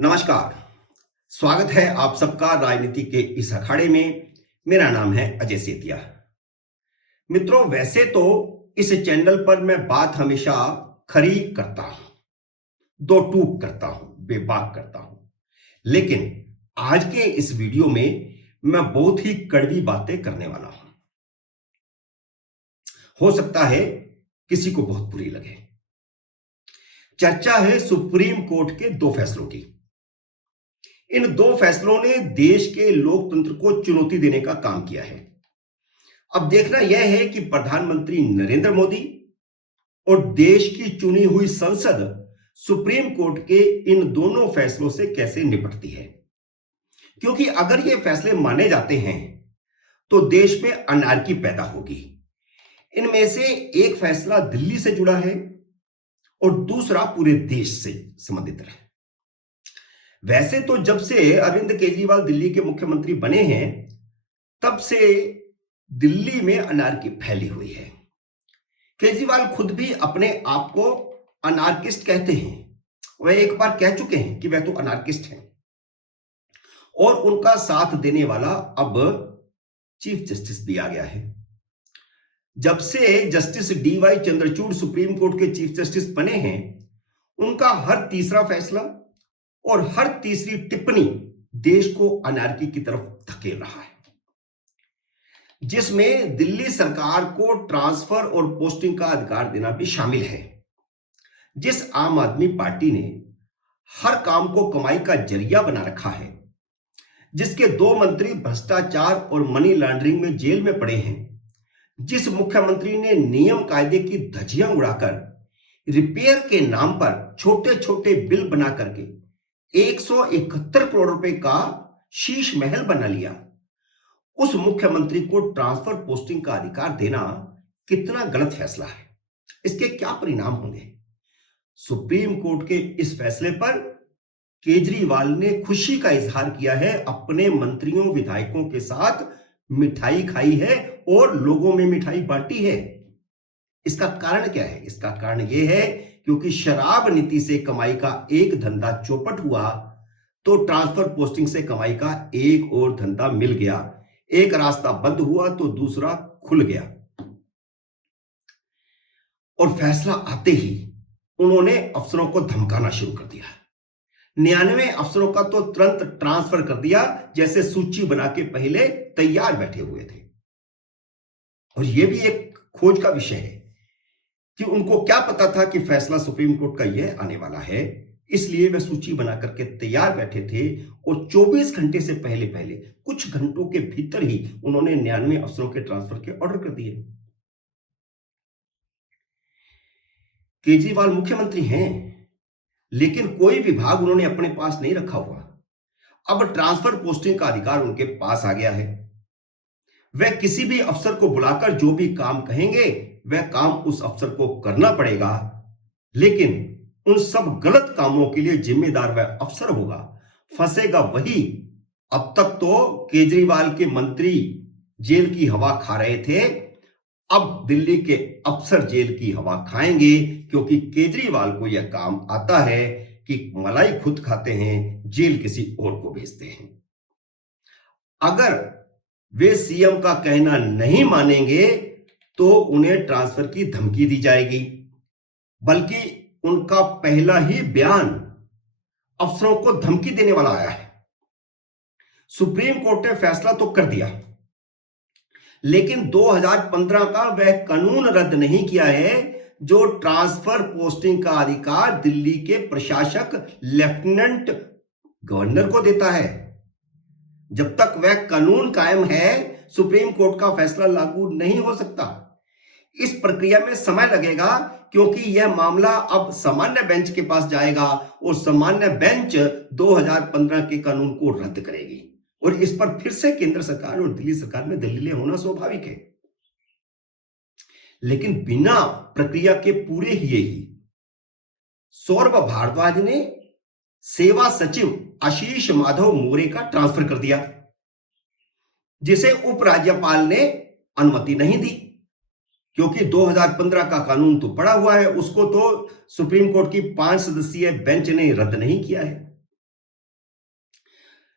नमस्कार। स्वागत है आप सबका राजनीति के इस अखाड़े में। मेरा नाम है अजय सेतिया। मित्रों, वैसे तो इस चैनल पर मैं बात हमेशा खरी करता हूं, दो टूक करता हूं, बेबाक करता हूं, लेकिन आज के इस वीडियो में मैं बहुत ही कड़वी बातें करने वाला हूं। हो सकता है किसी को बहुत बुरी लगे। चर्चा है सुप्रीम कोर्ट के दो फैसलों की। इन दो फैसलों ने देश के लोकतंत्र को चुनौती देने का काम किया है। अब देखना यह है कि प्रधानमंत्री नरेंद्र मोदी और देश की चुनी हुई संसद सुप्रीम कोर्ट के इन दोनों फैसलों से कैसे निपटती है। क्योंकि अगर ये फैसले माने जाते हैं तो देश में अनार्की पैदा होगी। इनमें से एक फैसला दिल्ली से जुड़ा है और दूसरा पूरे देश से संबंधित है। वैसे तो जब से अरविंद केजरीवाल दिल्ली के मुख्यमंत्री बने हैं तब से दिल्ली में अनार्की फैली हुई है। केजरीवाल खुद भी अपने आप को अनार्किस्ट कहते हैं। वह एक बार कह चुके हैं कि वह तो अनार्किस्ट हैं और उनका साथ देने वाला अब चीफ जस्टिस भी आ गया है। जब से justice DY Chandrachud Supreme Court के चीफ जस्टिस बने हैं, उनका हर तीसरा फैसला और हर तीसरी टिप्पणी देश को अनार्की की तरफ धकेल रहा है, जिसमें दिल्ली सरकार को ट्रांसफर और पोस्टिंग का अधिकार देना भी शामिल है। जिस आम आदमी पार्टी ने हर काम को कमाई का जरिया बना रखा है, जिसके दो मंत्री भ्रष्टाचार और मनी लॉन्ड्रिंग में जेल में पड़े हैं, जिस मुख्यमंत्री ने नियम कायदे की धज्जियां उड़ाकर रिपेयर के नाम पर छोटे छोटे बिल बना करके 171 करोड़ रुपए का शीश महल बना लिया, उस मुख्यमंत्री को ट्रांसफर पोस्टिंग का अधिकार देना कितना गलत फैसला है। इसके क्या परिणाम होंगे। सुप्रीम कोर्ट के इस फैसले पर केजरीवाल ने खुशी का इजहार किया है, अपने मंत्रियों विधायकों के साथ मिठाई खाई है और लोगों में मिठाई बांटी है। इसका कारण क्या है? इसका कारण यह है क्योंकि शराब नीति से कमाई का एक धंधा चौपट हुआ तो ट्रांसफर पोस्टिंग से कमाई का एक और धंधा मिल गया। एक रास्ता बंद हुआ तो दूसरा खुल गया। और फैसला आते ही उन्होंने अफसरों को धमकाना शुरू कर दिया। 99 अफसरों का तो तुरंत ट्रांसफर कर दिया, जैसे सूची बना के पहले तैयार बैठे हुए थे। और यह भी एक खोज का विषय है कि उनको क्या पता था कि फैसला सुप्रीम कोर्ट का यह आने वाला है, इसलिए वे सूची बना करके तैयार बैठे थे और 24 घंटे से पहले पहले कुछ घंटों के भीतर ही उन्होंने 99 अफसरों के ट्रांसफर के ऑर्डर कर दिए। केजरीवाल मुख्यमंत्री हैं, लेकिन कोई विभाग उन्होंने अपने पास नहीं रखा हुआ। अब ट्रांसफर पोस्टिंग का अधिकार उनके पास आ गया है। वह किसी भी अफसर को बुलाकर जो भी काम कहेंगे वह काम उस अफसर को करना पड़ेगा, लेकिन उन सब गलत कामों के लिए जिम्मेदार वह अफसर होगा, फंसेगा वही। अब तक तो केजरीवाल के मंत्री जेल की हवा खा रहे थे, अब दिल्ली के अफसर जेल की हवा खाएंगे, क्योंकि केजरीवाल को यह काम आता है कि मलाई खुद खाते हैं, जेल किसी और को भेजते हैं। अगर वे सीएम का कहना नहीं मानेंगे तो उन्हें ट्रांसफर की धमकी दी जाएगी। बल्कि उनका पहला ही बयान अफसरों को धमकी देने वाला आया है। सुप्रीम कोर्ट ने फैसला तो कर दिया, लेकिन 2015 का वह कानून रद्द नहीं किया है जो ट्रांसफर पोस्टिंग का अधिकार दिल्ली के प्रशासक लेफ्टिनेंट गवर्नर को देता है। जब तक वह कानून कायम है, सुप्रीम कोर्ट का फैसला लागू नहीं हो सकता। इस प्रक्रिया में समय लगेगा, क्योंकि यह मामला अब सामान्य बेंच के पास जाएगा और सामान्य बेंच 2015 के कानून को रद्द करेगी और इस पर फिर से केंद्र सरकार और दिल्ली सरकार में दलीलें होना स्वाभाविक है। लेकिन बिना प्रक्रिया के पूरे ही सौरभ भारद्वाज ने सेवा सचिव आशीष माधव मोरे का ट्रांसफर कर दिया, जिसे उपराज्यपाल ने अनुमति नहीं दी, क्योंकि 2015 का कानून तो पड़ा हुआ है, उसको तो सुप्रीम कोर्ट की 5 सदस्यीय बेंच ने रद्द नहीं किया है।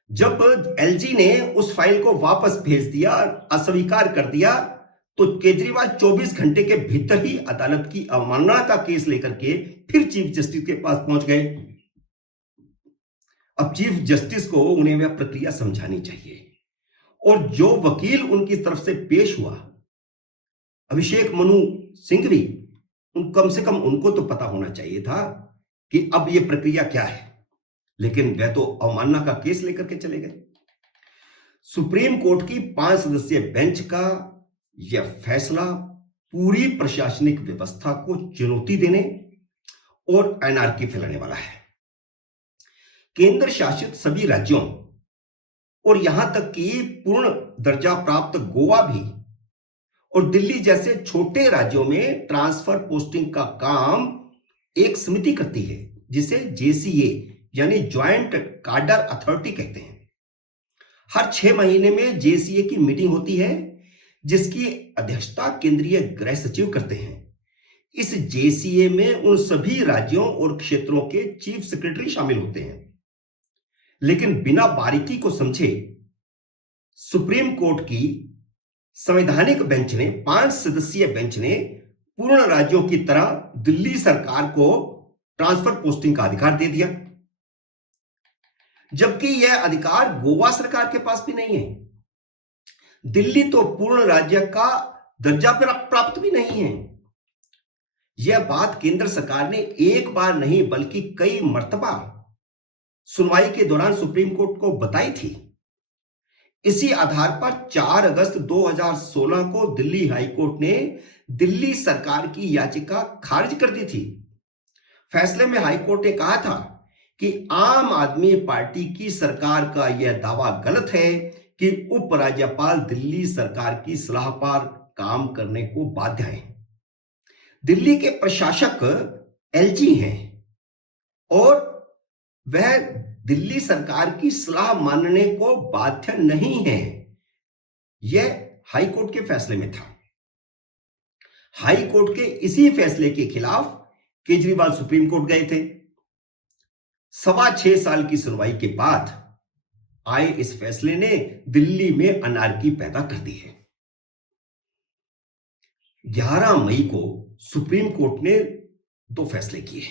जब एलजी ने उस फाइल को वापस भेज दिया, अस्वीकार कर दिया, तो केजरीवाल 24 घंटे के भीतर ही अदालत की अवमानना का केस लेकर के फिर चीफ जस्टिस के पास पहुंच गए। अब चीफ जस्टिस को उन्हें वह प्रक्रिया समझानी चाहिए, और जो वकील उनकी तरफ से पेश हुआ, अभिषेक मनु सिंघवी, कम से कम उनको तो पता होना चाहिए था कि अब यह प्रक्रिया क्या है, लेकिन वह तो अवमानना का केस लेकर के चले गए। सुप्रीम कोर्ट की 5 सदस्यीय बेंच का यह फैसला पूरी प्रशासनिक व्यवस्था को चुनौती देने और एनार्की फैलाने वाला है। केंद्र शासित सभी राज्यों और यहां तक कि पूर्ण दर्जा प्राप्त गोवा भी और दिल्ली जैसे छोटे राज्यों में ट्रांसफर पोस्टिंग का काम एक समिति करती है, जिसे जेसीए यानी ज्वाइंट कार्डर अथॉरिटी कहते हैं। हर 6 महीने में जेसीए की मीटिंग होती है, जिसकी अध्यक्षता केंद्रीय गृह सचिव करते हैं। इस जेसीए में उन सभी राज्यों और क्षेत्रों के चीफ सेक्रेटरी शामिल होते हैं। लेकिन बिना बारीकी को समझे सुप्रीम कोर्ट की संवैधानिक बेंच ने, 5 सदस्यीय बेंच ने पूर्ण राज्यों की तरह दिल्ली सरकार को ट्रांसफर पोस्टिंग का अधिकार दे दिया, जबकि यह अधिकार गोवा सरकार के पास भी नहीं है। दिल्ली तो पूर्ण राज्य का दर्जा प्राप्त भी नहीं है। यह बात केंद्र सरकार ने एक बार नहीं बल्कि कई मर्तबा सुनवाई के दौरान सुप्रीम कोर्ट को बताई थी। इसी आधार पर 4 अगस्त 2016 को दिल्ली हाई कोर्ट ने दिल्ली सरकार की याचिका खारिज कर दी थी। फैसले में हाई कोर्ट ने कहा था कि आम आदमी पार्टी की सरकार का यह दावा गलत है कि उपराज्यपाल दिल्ली सरकार की सलाह पर काम करने को बाध्य हैं। दिल्ली के प्रशासक एलजी हैं और वह दिल्ली सरकार की सलाह मानने को बाध्य नहीं है। यह हाई कोर्ट के फैसले में था। हाई कोर्ट के इसी फैसले के खिलाफ केजरीवाल सुप्रीम कोर्ट गए थे। 6.25 साल की सुनवाई के बाद आए इस फैसले ने दिल्ली में अनार्की पैदा कर दी है। 11 मई को सुप्रीम कोर्ट ने 2 फैसले किए।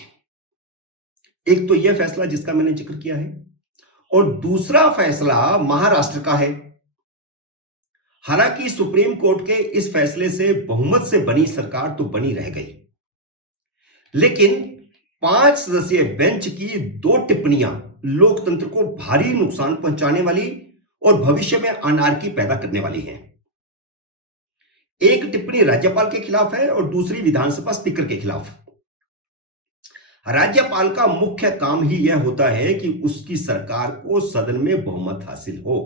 एक तो यह फैसला जिसका मैंने जिक्र किया है, और दूसरा फैसला महाराष्ट्र का है। हालांकि सुप्रीम कोर्ट के इस फैसले से बहुमत से बनी सरकार तो बनी रह गई, लेकिन 5 सदस्यीय बेंच की 2 टिप्पणियां लोकतंत्र को भारी नुकसान पहुंचाने वाली और भविष्य में अनार्की पैदा करने वाली हैं। एक टिप्पणी राज्यपाल के खिलाफ है और दूसरी विधानसभा स्पीकर के खिलाफ। राज्यपाल का मुख्य काम ही यह होता है कि उसकी सरकार को सदन में बहुमत हासिल हो,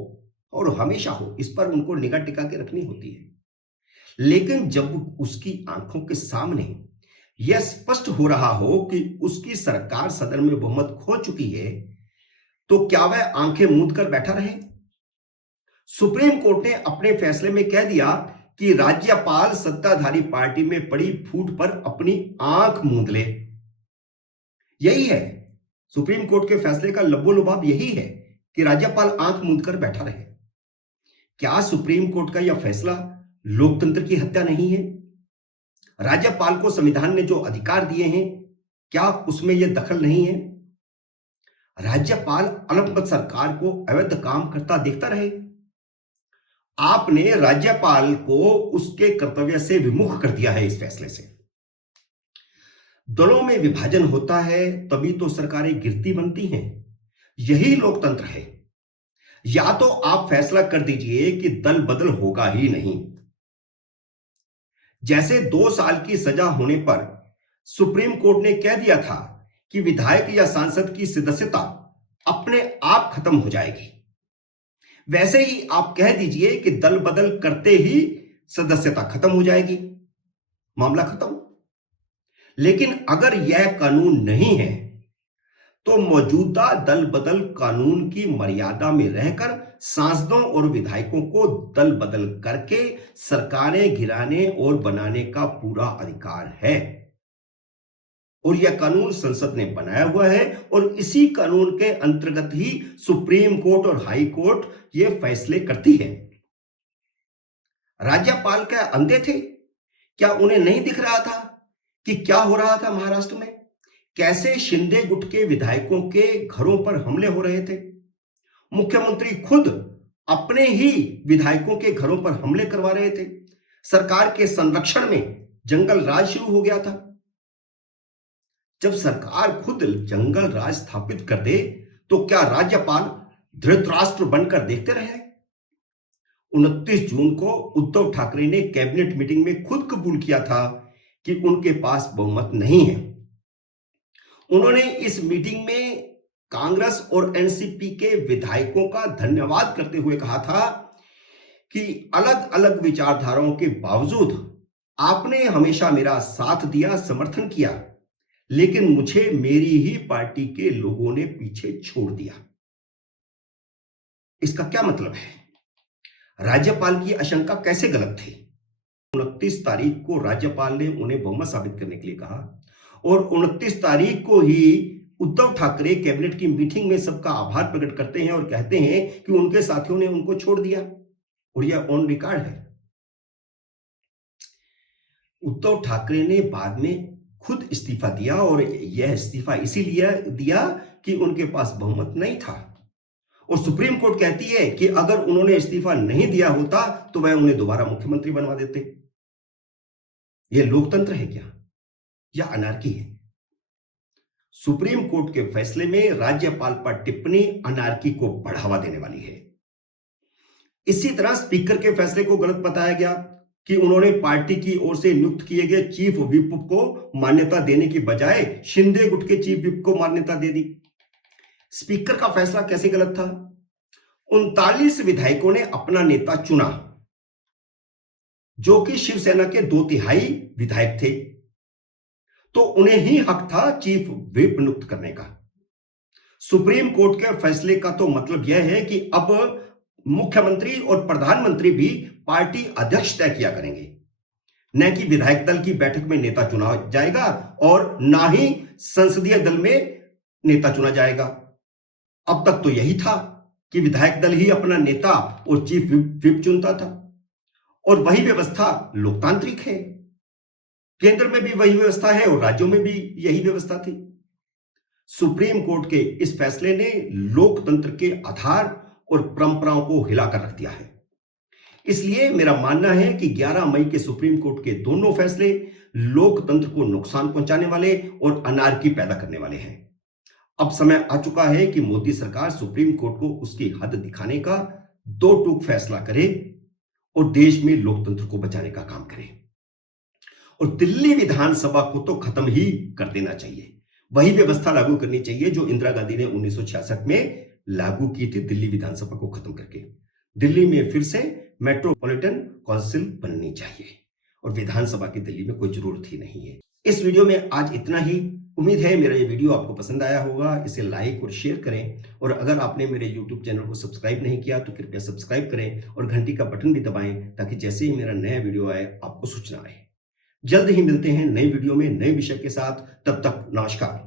और हमेशा हो, इस पर उनको निगाह टिका के रखनी होती है। लेकिन जब उसकी आंखों के सामने यह स्पष्ट हो रहा हो कि उसकी सरकार सदन में बहुमत खो चुकी है, तो क्या वह आंखें मूंद कर बैठा रहे? सुप्रीम कोर्ट ने अपने फैसले में कह दिया कि राज्यपाल सत्ताधारी पार्टी में पड़ी फूट पर अपनी आंख मूंद ले। यही है सुप्रीम कोर्ट के फैसले का लबोलुबाब, यही है कि राज्यपाल आंख मूंद कर बैठा रहे। क्या सुप्रीम कोर्ट का यह फैसला लोकतंत्र की हत्या नहीं है? राज्यपाल को संविधान ने जो अधिकार दिए हैं, क्या उसमें यह दखल नहीं है? राज्यपाल अल्पमत सरकार को अवैध काम करता देखता रहे? आपने राज्यपाल को उसके कर्तव्य से विमुख कर दिया है इस फैसले से। दलों में विभाजन होता है तभी तो सरकारें गिरती बनती हैं। यही लोकतंत्र है। या तो आप फैसला कर दीजिए कि दल बदल होगा ही नहीं। जैसे 2 साल की सजा होने पर सुप्रीम कोर्ट ने कह दिया था कि विधायक या सांसद की सदस्यता अपने आप खत्म हो जाएगी, वैसे ही आप कह दीजिए कि दल बदल करते ही सदस्यता खत्म हो जाएगी, मामला खत्म। लेकिन अगर यह कानून नहीं है तो मौजूदा दल बदल कानून की मर्यादा में रहकर सांसदों और विधायकों को दल बदल करके सरकारें गिराने और बनाने का पूरा अधिकार है। और यह कानून संसद ने बनाया हुआ है और इसी कानून के अंतर्गत ही सुप्रीम कोर्ट और हाई कोर्ट ये फैसले करती है। राज्यपाल क्या अंधे थे? क्या उन्हें नहीं दिख रहा था कि क्या हो रहा था महाराष्ट्र में? कैसे शिंदे गुट के विधायकों के घरों पर हमले हो रहे थे? मुख्यमंत्री खुद अपने ही विधायकों के घरों पर हमले करवा रहे थे। सरकार के संरक्षण में जंगल राज शुरू हो गया था। जब सरकार खुद जंगल राज स्थापित कर दे तो क्या राज्यपाल धृतराष्ट्र बनकर देखते रहे? 29 जून को उद्धव ठाकरे ने कैबिनेट मीटिंग में खुद कबूल किया था कि उनके पास बहुमत नहीं है। उन्होंने इस मीटिंग में कांग्रेस और एनसीपी के विधायकों का धन्यवाद करते हुए कहा था कि अलग अलग विचारधाराओं के बावजूद आपने हमेशा मेरा साथ दिया, समर्थन किया, लेकिन मुझे मेरी ही पार्टी के लोगों ने पीछे छोड़ दिया। इसका क्या मतलब है? राज्यपाल की आशंका कैसे गलत थी? 29 तारीख को राज्यपाल ने उन्हें बहुमत साबित करने के लिए कहा और 29 तारीख को ही उद्धव ठाकरे कैबिनेट की मीटिंग में सबका आभार प्रकट करते हैं और कहते हैं कि उनके साथियों ने उनको छोड़ दिया और यह ऑन रिकॉर्ड है। उद्धव ठाकरे ने बाद में खुद इस्तीफा दिया और यह इस्तीफा इसीलिए दिया कि उनके पास बहुमत नहीं था और सुप्रीम कोर्ट कहती है कि अगर उन्होंने इस्तीफा नहीं दिया होता तो वह उन्हें दोबारा मुख्यमंत्री बनवा देते। यह लोकतंत्र है क्या या अनार्की है? सुप्रीम कोर्ट के फैसले में राज्यपाल पर टिप्पणी अनार्की को बढ़ावा देने वाली है। इसी तरह स्पीकर के फैसले को गलत बताया गया कि उन्होंने पार्टी की ओर से नियुक्त किए गए चीफ व्हिप को मान्यता देने की बजाय शिंदे गुट के चीफ व्हिप को मान्यता दे दी। स्पीकर का फैसला कैसे गलत था? 39 विधायकों ने अपना नेता चुना जो कि शिवसेना के 2/3 विधायक थे, तो उन्हें ही हक था चीफ व्हिप नियुक्त करने का। सुप्रीम कोर्ट के फैसले का तो मतलब यह है कि अब मुख्यमंत्री और प्रधानमंत्री भी पार्टी अध्यक्ष तय किया करेंगे, न कि विधायक दल की बैठक में नेता चुना जाएगा और ना ही संसदीय दल में नेता चुना जाएगा। अब तक तो यही था कि विधायक दल ही अपना नेता और चीफ व्हिप चुनता था और वही व्यवस्था लोकतांत्रिक है। केंद्र में भी वही व्यवस्था है और राज्यों में भी यही व्यवस्था थी। सुप्रीम कोर्ट के इस फैसले ने लोकतंत्र के आधार और परंपराओं को हिलाकर रख दिया है। इसलिए मेरा मानना है कि 11 मई के सुप्रीम कोर्ट के दोनों फैसले लोकतंत्र को नुकसान पहुंचाने वाले और अनार्की पैदा करने वाले हैं। अब समय आ चुका है कि मोदी सरकार सुप्रीम कोर्ट को उसकी हद दिखाने का दो टूक फैसला करे और देश में लोकतंत्र को बचाने का काम करे। और दिल्ली विधानसभा को तो खत्म ही कर देना चाहिए। वही व्यवस्था लागू करनी चाहिए जो इंदिरा गांधी ने 1966 में लागू की थी, दिल्ली विधानसभा को खत्म करके। दिल्ली में फिर से मेट्रोपॉलिटन काउंसिल बननी चाहिए और विधानसभा की दिल्ली में कोई जरूरत ही नहीं है। इस वीडियो में आज इतना ही। उम्मीद है मेरा ये वीडियो आपको पसंद आया होगा। इसे लाइक और शेयर करें और अगर आपने मेरे YouTube चैनल को सब्सक्राइब नहीं किया तो कृपया सब्सक्राइब करें और घंटी का बटन भी दबाएं ताकि जैसे ही मेरा नया वीडियो आए आपको सूचना आए। जल्द ही मिलते हैं नए वीडियो में नए विषय के साथ। तब तक नमस्कार।